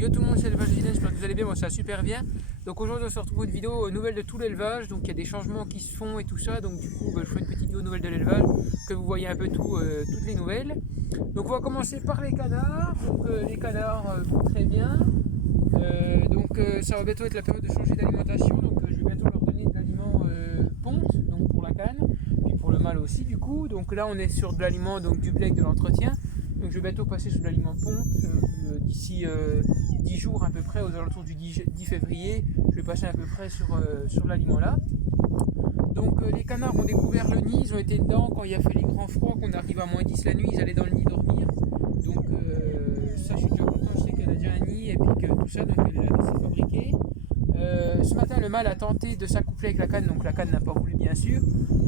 Yo tout le monde, c'est l'élevage de Dylan, j'espère que vous allez bien, moi ça va super bien. Donc aujourd'hui on se retrouve pour une vidéo nouvelle de tout l'élevage, donc il y a des changements qui se font et tout ça, donc du coup je ferai une petite vidéo nouvelle de l'élevage, que vous voyez un peu toutes les nouvelles. Donc on va commencer par les canards, donc les canards vont très bien. Ça va bientôt être la période de changer d'alimentation, donc je vais bientôt leur donner de l'aliment ponte, donc pour la canne, puis pour le mâle aussi du coup. Donc là on est sur de l'aliment, donc du blé de l'entretien. Donc je vais bientôt passer sur de l'aliment ponte d'ici 10 jours à peu près, aux alentours du 10 février. Je vais passer à peu près sur l'aliment là. Donc les canards ont découvert le nid, ils ont été dedans quand il a fait les grands froids, qu'on arrive à moins 10 la nuit, ils allaient dans le nid dormir. Donc ça je suis déjà content, je sais qu'elle a déjà un nid et puis que tout ça, donc elle l'a laissé fabriquer. Ce matin le mâle a tenté de s'accoupler avec la canne, donc la canne n'a pas voulu bien sûr.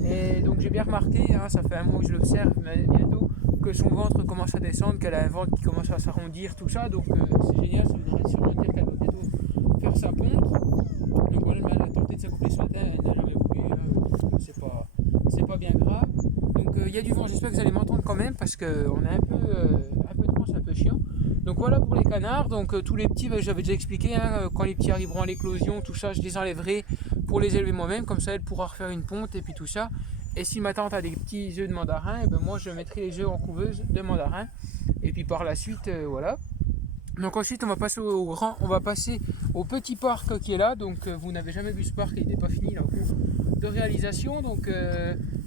Et donc j'ai bien remarqué, hein, ça fait un mois que je l'observe, mais bientôt, que son ventre commence à descendre, qu'elle a un ventre qui commence à s'arrondir, tout ça, donc c'est génial, ça voudrait sûrement dire qu'elle va bientôt faire sa ponte. Donc voilà, le mâle a tenté de s'accoupler ce matin, elle n'a jamais voulu, c'est pas bien grave. Donc il y a du vent, j'espère que vous allez m'entendre quand même, parce qu'on a un peu de vent, c'est un peu chiant. Donc voilà pour les canards, donc tous les petits, j'avais déjà expliqué, hein, quand les petits arriveront à l'éclosion, tout ça, je les enlèverai pour les élever moi-même, comme ça elle pourra refaire une ponte et puis tout ça. Et si ma tante a des petits œufs de mandarin, et ben moi je mettrai les œufs en couveuse de mandarin. Et puis par la suite, voilà. Donc ensuite on va passer au petit parc qui est là. Donc vous n'avez jamais vu ce parc, il n'est pas fini, il est en cours de réalisation. Donc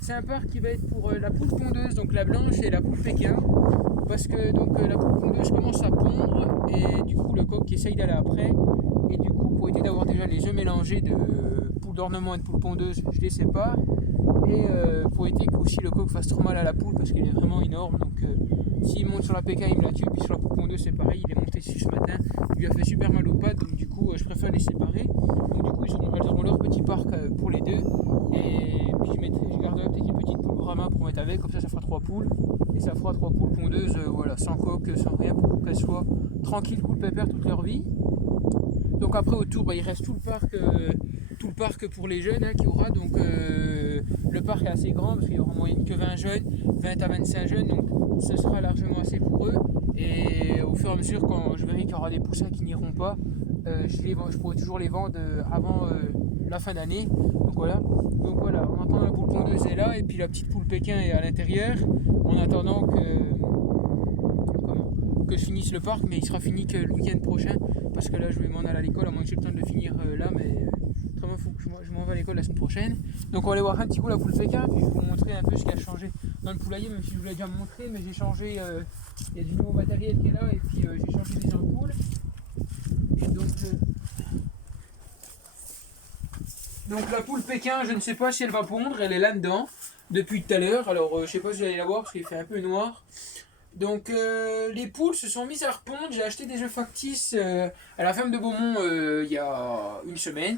c'est un parc qui va être pour la poule pondeuse, donc la blanche et la poule pékin. Parce que donc la poule pondeuse commence à pondre et du coup le coq essaye d'aller après. Et du coup pour éviter d'avoir déjà les œufs mélangés de poule d'ornement et de poule pondeuse, je les sépare. Et pour éviter que aussi le coq fasse trop mal à la poule parce qu'il est vraiment énorme. Donc s'il monte sur la pékin il me la tue, puis sur la poule pondeuse c'est pareil, il est monté dessus ce matin, il lui a fait super mal aux pattes, donc du coup je préfère les séparer. Donc du coup elles auront leur petit parc pour les deux. Et puis je garderai peut-être une petite poule Brahma pour mettre avec, comme ça fera 3 poules. Et ça fera 3 poules pondeuses, voilà, sans coq, sans rien, pour qu'elles soient tranquilles, cool pépère toute leur vie. Donc après autour il reste tout le parc pour les jeunes, hein, qu'il y aura. Donc le parc est assez grand parce qu'il y aura en moyenne que 20 jeunes, 20 à 25 jeunes, donc ce sera largement assez pour eux. Et au fur et à mesure, quand je verrai qu'il y aura des poussins qui n'iront pas, je pourrai toujours les vendre avant la fin d'année. Donc voilà, en attendant la poule pondeuse est là et puis la petite poule pékin est à l'intérieur, en attendant que je finisse le parc, mais il sera fini que le week-end prochain parce que là je vais m'en aller à l'école, à moins que j'ai le temps de le finir là, mais autrement il faut que je m'en vais à l'école la semaine prochaine. Donc on va aller voir un petit coup la poule pékin, puis je vais vous montrer un peu ce qui a changé dans le poulailler, même si je vous l'ai déjà montré, mais j'ai changé, il y a du nouveau matériel qui est là, et puis j'ai changé des ampoules. Et donc la poule pékin, je ne sais pas si elle va pondre, elle est là-dedans depuis tout à l'heure, alors je sais pas si vous allez la voir parce qu'il fait un peu noir. Donc les poules se sont mises à repondre. J'ai acheté des œufs factices à la ferme de Beaumont il y a une semaine.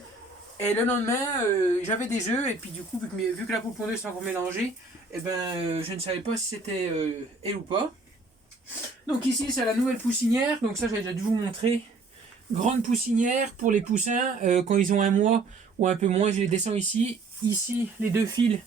Et le lendemain, j'avais des œufs. Et puis du coup, vu que la poule pondeuse s'est encore mélangée, je ne savais pas si c'était elle ou pas. Donc ici, c'est la nouvelle poussinière. Donc ça, j'avais déjà dû vous montrer. Grande poussinière pour les poussins quand ils ont un mois ou un peu moins. Je les descends ici. Ici, les deux fils.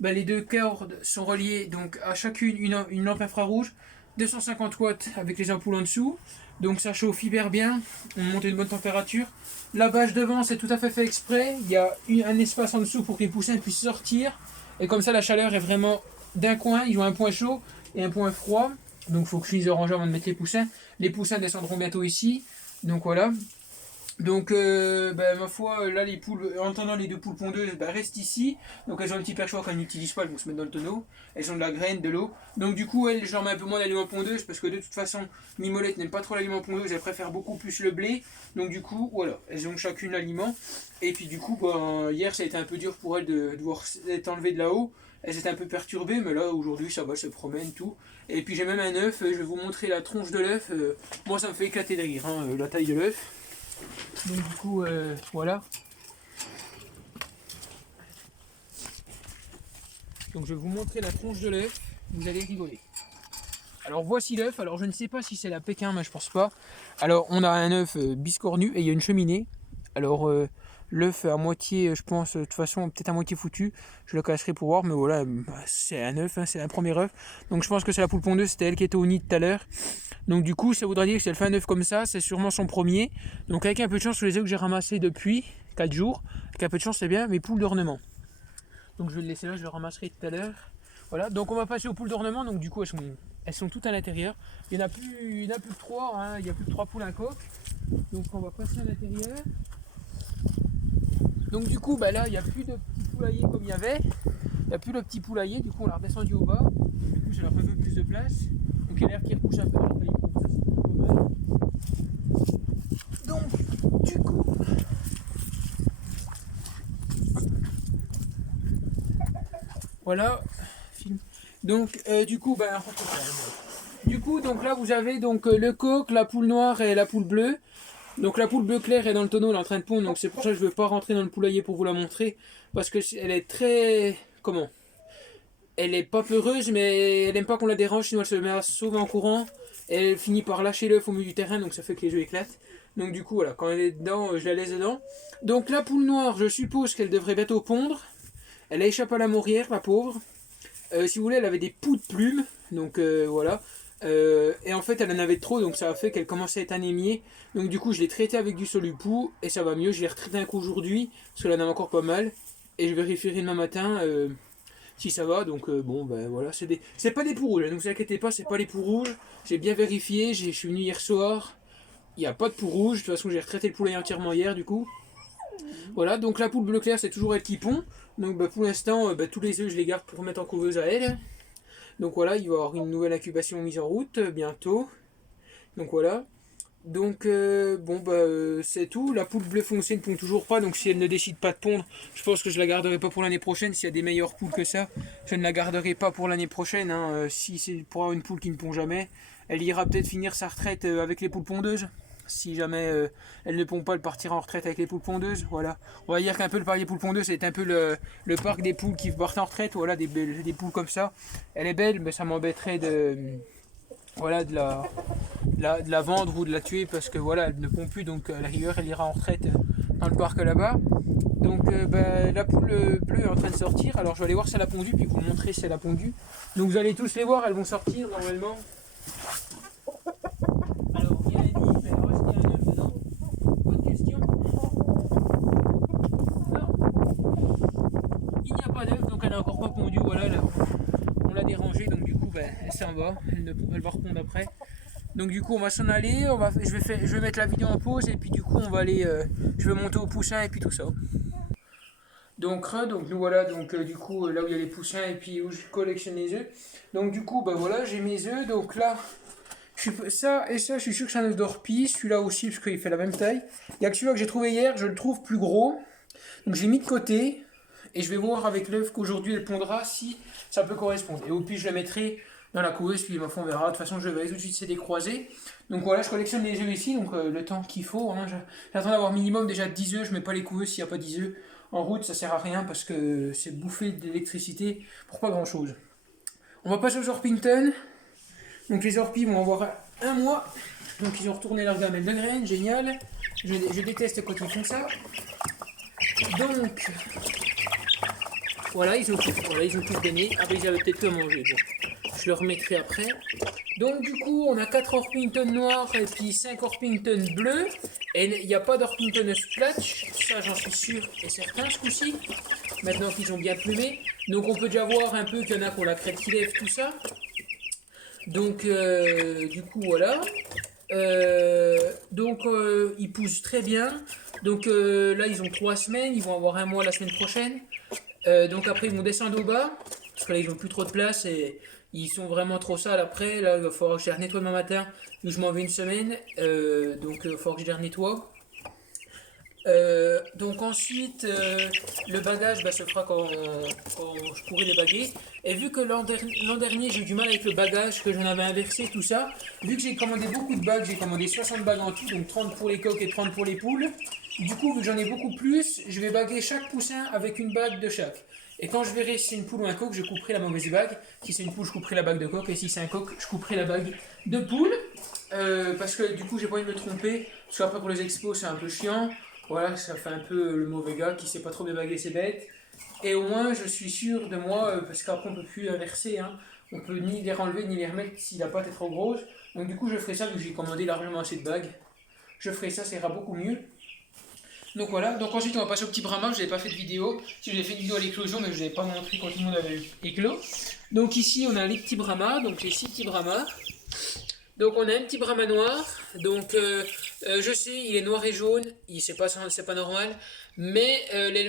Les deux cordes sont reliées donc à chacune une lampe infrarouge 250 watts avec les ampoules en dessous, donc ça chauffe hyper bien, on monte à une bonne température. La bâche devant c'est tout à fait exprès, il y a un espace en dessous pour que les poussins puissent sortir, et comme ça la chaleur est vraiment d'un coin, ils ont un point chaud et un point froid, donc il faut que je finisse de ranger avant de mettre les poussins descendront bientôt ici, donc voilà. Donc ma foi, là les poules, en attendant les deux poules pondeuses restent ici. Donc elles ont un petit perchoir qu'elles n'utilisent pas, elles vont se mettre dans le tonneau. Elles ont de la graine, de l'eau. Donc du coup je leur mets un peu moins d'aliment pondeuse parce que de toute façon Mimolette n'aime pas trop l'aliment pondeuse, elle préfère beaucoup plus le blé. Donc du coup voilà, elles ont chacune l'aliment. Et puis du coup hier ça a été un peu dur pour elles de devoir être enlevées de là-haut. Elles étaient un peu perturbées, mais là aujourd'hui ça va, elles se promènent tout. Et puis j'ai même un œuf, je vais vous montrer la tronche de l'œuf. Moi ça me fait éclater de rire, hein, la taille de l'œuf. Donc du coup, voilà. Donc je vais vous montrer la tronche de l'œuf, vous allez rigoler. Alors voici l'œuf, alors je ne sais pas si c'est la pékin, mais je pense pas. Alors on a un œuf biscornu et il y a une cheminée. Alors l'œuf à moitié, je pense, de toute façon, peut-être à moitié foutu. Je le casserai pour voir, mais voilà, c'est un œuf, hein, c'est un premier œuf. Donc je pense que c'est la poule pondeuse, c'était elle qui était au nid tout à l'heure. Donc du coup, ça voudrait dire que si elle fait un œuf comme ça, c'est sûrement son premier. Donc avec un peu de chance, sur les œufs que j'ai ramassés depuis 4 jours, avec un peu de chance, c'est bien mes poules d'ornement. Donc je vais le laisser là, je le ramasserai tout à l'heure. Voilà, donc on va passer aux poules d'ornement, donc du coup elles sont toutes à l'intérieur. Il n'y en a plus que 3, hein. Il n'y a plus que 3 poules à coque. Donc on va passer à l'intérieur. Donc du coup là il n'y a plus de petits poulaillers comme il y avait. Il n'y a plus de petits poulaillers, du coup on l'a redescendu au bas. Du coup ça leur fait un peu plus de place. Donc il y a l'air qui repousse un peu dans le caillou, donc ça c'est plutôt pas mal. Donc du coup. Voilà. Donc du coup donc là vous avez donc le coq, la poule noire et la poule bleue. Donc la poule bleu clair est dans le tonneau, elle est en train de pondre, donc c'est pour ça que je ne veux pas rentrer dans le poulailler pour vous la montrer, parce que elle est très... comment? Elle est pas peureuse, mais elle aime pas qu'on la dérange, sinon elle se met à sauver en courant, et elle finit par lâcher l'œuf au milieu du terrain, donc ça fait que les œufs éclatent. Donc du coup voilà, quand elle est dedans, je la laisse dedans. Donc la poule noire, je suppose qu'elle devrait bientôt pondre. Elle a échappé à la morière, la pauvre. Si vous voulez, elle avait des poux de plumes, donc voilà. Et en fait, elle en avait trop, donc ça a fait qu'elle commençait à être anémiée. Donc du coup, je l'ai traitée avec du Solupou et ça va mieux. Je l'ai retraité un coup aujourd'hui, parce qu'elle en a encore pas mal. Et je vérifierai demain matin si ça va. Donc bon, ben voilà, c'est pas des poux rouges, ne vous inquiétez pas, c'est pas les poux rouges. J'ai bien vérifié, je suis venu hier soir. Il n'y a pas de poux rouges, de toute façon j'ai retraité le poulet entièrement hier du coup. Voilà, donc la poule bleu clair, c'est toujours elle qui pond. Donc pour l'instant, tous les œufs, je les garde pour mettre en couveuse à elle. Donc voilà, il va y avoir une nouvelle incubation mise en route bientôt. Donc voilà. Donc c'est tout. La poule bleu foncé ne pond toujours pas. Donc si elle ne décide pas de pondre, je pense que je la garderai pas pour l'année prochaine. S'il y a des meilleures poules que ça, je ne la garderai pas pour l'année prochaine. Hein. Si c'est pour avoir une poule qui ne pond jamais, elle ira peut-être finir sa retraite avec les poules pondeuses. Si jamais elle ne pond pas, elle partira en retraite avec les poules pondeuses. Voilà. On va dire qu'un peu le parc des poules pondeuses, c'est un peu le parc des poules qui partent en retraite. Voilà, des poules comme ça. Elle est belle, mais ça m'embêterait voilà, de la vendre ou de la tuer parce que voilà, elle ne pond plus. Donc à la rigueur, elle ira en retraite dans le parc là-bas. Donc la poule bleue est en train de sortir. Alors je vais aller voir si elle a pondu, puis vous montrer si elle a pondu. Donc vous allez tous les voir, elles vont sortir normalement. Alors, il y a un nid, mais alors est-ce qu'il y a un œuf dedans? Bonne question. Non. Il n'y a pas d'œuf, donc elle n'a encore pas pondu. Voilà, là, on l'a dérangée, donc du coup, elle s'en va. Elle va répondre après. Donc du coup, on va s'en aller. Je vais mettre la vidéo en pause et puis du coup, on va aller. Je vais monter au poussin et puis tout ça. Donc nous voilà, donc du coup, là où il y a les poussins et puis où je collectionne les œufs. Donc du coup, voilà, j'ai mes œufs. Donc là. Ça et ça, je suis sûr que c'est un œuf d'orpie. Celui-là aussi, parce qu'il fait la même taille. Il y a que celui-là que j'ai trouvé hier, je le trouve plus gros. Donc je l'ai mis de côté. Et je vais voir avec l'œuf qu'aujourd'hui elle pondra si ça peut correspondre. Et au pire, je le mettrai dans la couveuse, puis on verra. De toute façon, je vais tout de suite, c'est décroisé. Donc voilà, je collectionne les œufs ici, donc le temps qu'il faut. Hein. J'attends d'avoir minimum déjà 10 œufs. Je mets pas les couveuses s'il n'y a pas 10 œufs. En route, ça sert à rien parce que c'est bouffé d'électricité pour pas grand chose. On va passer aux Orpington. Donc les orpies vont avoir un mois. Donc ils ont retourné leur gamelle de graines, génial. Je déteste quand ils font ça. Donc voilà, ils ont tous gagné. Après ils avaient peut-être tout à manger. Bon, je le remettrai après. Donc du coup on a 4 Orpington noirs et puis 5 Orpington bleus. Et il n'y a pas d'Orpington Splatch, ça j'en suis sûr et certain ce coup-ci. Maintenant qu'ils ont bien plumé. Donc on peut déjà voir un peu qu'il y en a pour la crête qui lève, tout ça. Donc du coup voilà. Ils poussent très bien. Donc là ils ont 3 semaines, ils vont avoir un mois la semaine prochaine. Donc après ils vont descendre au bas, parce que là ils n'ont plus trop de place et ils sont vraiment trop sales après. Là il va falloir que je les nettoie demain matin, je m'en vais une semaine, donc il va falloir que je les nettoie. Donc ensuite, le bagage se fera quand je pourrai les baguer. Et vu que l'an dernier j'ai eu du mal avec le bagage, que j'en avais inversé, tout ça, vu que j'ai commandé beaucoup de bagues, j'ai commandé 60 bagues en tout, donc 30 pour les coqs et 30 pour les poules. Du coup, vu que j'en ai beaucoup plus, je vais baguer chaque poussin avec une bague de chaque. Et quand je verrai si c'est une poule ou un coq, je couperai la mauvaise bague. Si c'est une poule, je couperai la bague de coq. Et si c'est un coq, je couperai la bague de poule. Parce que du coup, j'ai pas envie de me tromper. Parce qu'après, pour les expos, c'est un peu chiant. Voilà, ça fait un peu le mauvais gars qui sait pas trop débaguer ses bêtes. Et au moins, je suis sûr de moi, parce qu'après on peut plus inverser, hein. On peut ni les renlever ni les remettre si la pâte est trop grosse. Donc du coup, je ferai ça vu que j'ai commandé largement assez de bagues. Je ferai ça, ça ira beaucoup mieux. Donc voilà, donc ensuite on va passer au petit brama, je n'avais pas fait de vidéo. Si j'ai fait une vidéo à l'éclosion, mais je ne l'avais pas montré quand tout le monde avait éclos. Donc ici on a les petits bramas, donc les 6 petits bramas. Donc on a un petit brahma noir, donc je sais il est noir et jaune, c'est pas normal, mais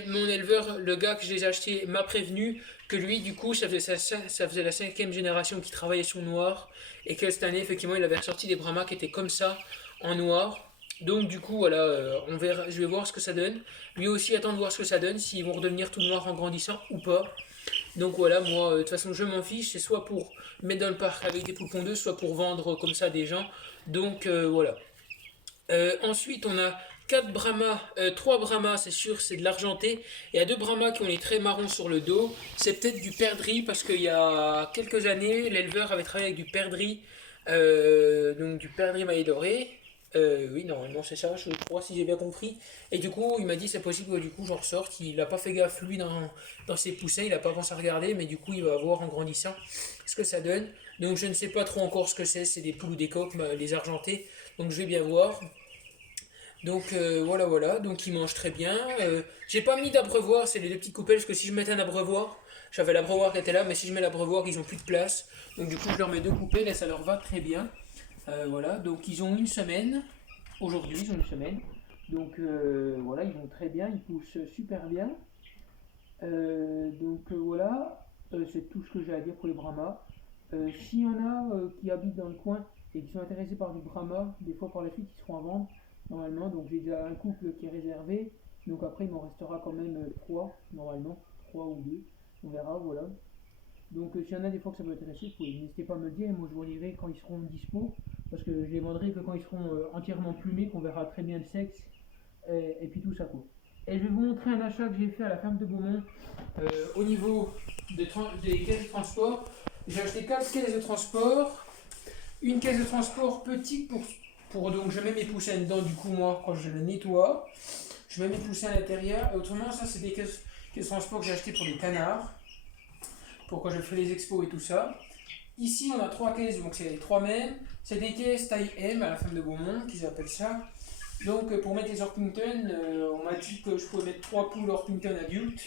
mon éleveur, le gars que je les ai achetés, m'a prévenu que lui du coup ça faisait la 5e génération qu'il travaillait sur noir, et que cette année effectivement il avait ressorti des brahmas qui étaient comme ça, en noir. Donc du coup voilà, on verra, je vais voir ce que ça donne. Lui aussi attend de voir ce que ça donne, s'ils vont redevenir tout noirs en grandissant ou pas. Donc voilà, moi, de toute façon, je m'en fiche. C'est soit pour mettre dans le parc avec des poules pondeuses, soit pour vendre comme ça à des gens. Donc voilà. Ensuite, on a 4 brahmas, 3 brahmas, c'est sûr, c'est de l'argenté. Et il y a 2 brahmas qui ont les traits marrons sur le dos. C'est peut-être du perdrix, parce qu'il y a quelques années, l'éleveur avait travaillé avec du perdrix, donc du perdrix maillé doré. Oui, normalement c'est ça, je crois, si j'ai bien compris. Et du coup, il m'a dit c'est possible que du coup j'en ressorte. Il n'a pas fait gaffe lui dans ses poussins, il n'a pas pensé à regarder, mais du coup il va voir en grandissant ce que ça donne. Donc je ne sais pas trop encore ce que c'est des poules ou des coqs, les argentés. Donc je vais bien voir. Donc voilà, donc ils mangent très bien. J'ai pas mis d'abreuvoir, c'est les 2 petites coupelles, parce que si je mettais un abreuvoir, j'avais l'abreuvoir qui était là, mais si je mets l'abreuvoir, ils ont plus de place. Donc du coup je leur mets 2 coupelles et ça leur va très bien. Voilà, donc ils ont une semaine. Aujourd'hui, ils ont une semaine. Donc voilà, ils vont très bien, ils poussent super bien. Voilà, c'est tout ce que j'ai à dire pour les brahmas. S'il y en a qui habitent dans le coin et qui sont intéressés par du brahma, des fois par la suite ils seront à vendre normalement. Donc j'ai déjà un couple qui est réservé. Donc après il m'en restera quand même 3 normalement, 3 ou 2. On verra, voilà. Donc s'il y en a des fois que ça peut intéresser, n'hésitez pas à me le dire et moi je vous le dirai quand ils seront dispo. Parce que je les vendrai que quand ils seront entièrement plumés, qu'on verra très bien le sexe et puis tout ça quoi. Et je vais vous montrer un achat que j'ai fait à la ferme de Beaumont au niveau des caisses de transport. J'ai acheté 4 caisses de transport, une caisse de transport petite pour donc je mets mes poussins dedans du coup moi quand je le nettoie. Je mets mes poussins à l'intérieur. Et autrement ça c'est des caisses de transport que j'ai acheté pour les canards. Pour quand je fais les expos et tout ça. Ici, on a 3 caisses, donc c'est les 3 mêmes. C'est des caisses taille M à la ferme de Beaumont, qu'ils appellent ça. Donc, pour mettre les Orpington, on m'a dit que je pouvais mettre 3 poules Orpington adultes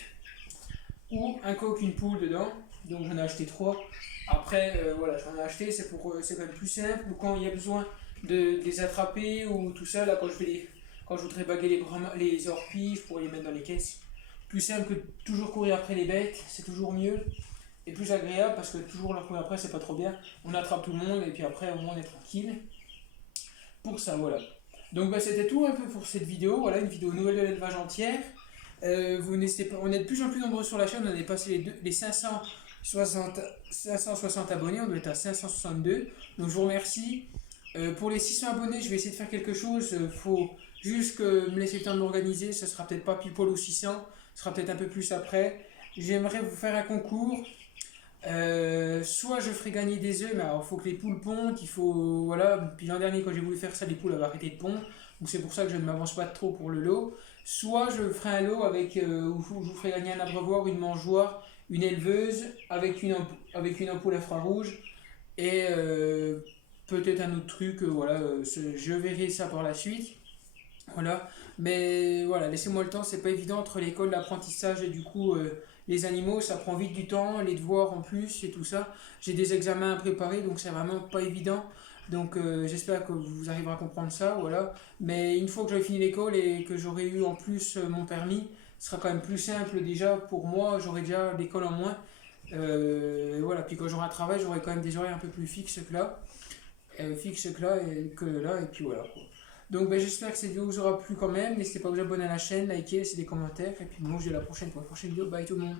ou un coq, une poule dedans. Donc, j'en ai acheté 3. Après, voilà, j'en ai acheté, c'est quand même plus simple. Ou quand il y a besoin de les attraper ou tout ça, là, quand je voudrais baguer les orpis, je pourrais les mettre dans les caisses. Plus simple que toujours courir après les bêtes, c'est toujours mieux. Et plus agréable parce que toujours leur courir après c'est pas trop bien. On attrape tout le monde et puis après au moins on est tranquille. Pour ça voilà. Donc c'était tout un peu pour cette vidéo. Voilà une vidéo nouvelle de l'élevage entière. Vous n'hésitez pas, on est de plus en plus nombreux sur la chaîne. On est passé les 560 abonnés. On doit être à 562. Donc je vous remercie. Pour les 600 abonnés je vais essayer de faire quelque chose. Faut juste que me laisser le temps de m'organiser. Ça sera peut-être pas pile poil aux 600. Ce sera peut-être un peu plus après. J'aimerais vous faire un concours. Soit je ferai gagner des œufs, mais alors il faut que les poules pondent, il faut. Voilà, puis l'an dernier quand j'ai voulu faire ça, les poules avaient arrêté de pondre, donc c'est pour ça que je ne m'avance pas trop pour le lot. Soit je ferai un lot avec, où je vous ferai gagner un abreuvoir, une mangeoire, une éleveuse, avec une ampoule infrarouge, et peut-être un autre truc, voilà, je verrai ça par la suite. Voilà, mais voilà, laissez-moi le temps, c'est pas évident entre l'école, l'apprentissage et du coup les animaux, ça prend vite du temps, les devoirs en plus et tout ça. J'ai des examens à préparer donc c'est vraiment pas évident. Donc j'espère que vous arriverez à comprendre ça, voilà. Mais une fois que j'aurai fini l'école et que j'aurai eu en plus mon permis, ce sera quand même plus simple déjà pour moi, j'aurai déjà l'école en moins. Voilà, puis quand j'aurai un travail, j'aurai quand même des horaires un peu plus fixes que là. Et puis voilà quoi. Donc j'espère que cette vidéo vous aura plu quand même. N'hésitez pas à vous abonner à la chaîne, liker, laisser des commentaires. Et puis bon, je vous dis à la prochaine pour une prochaine vidéo. Bye tout le monde.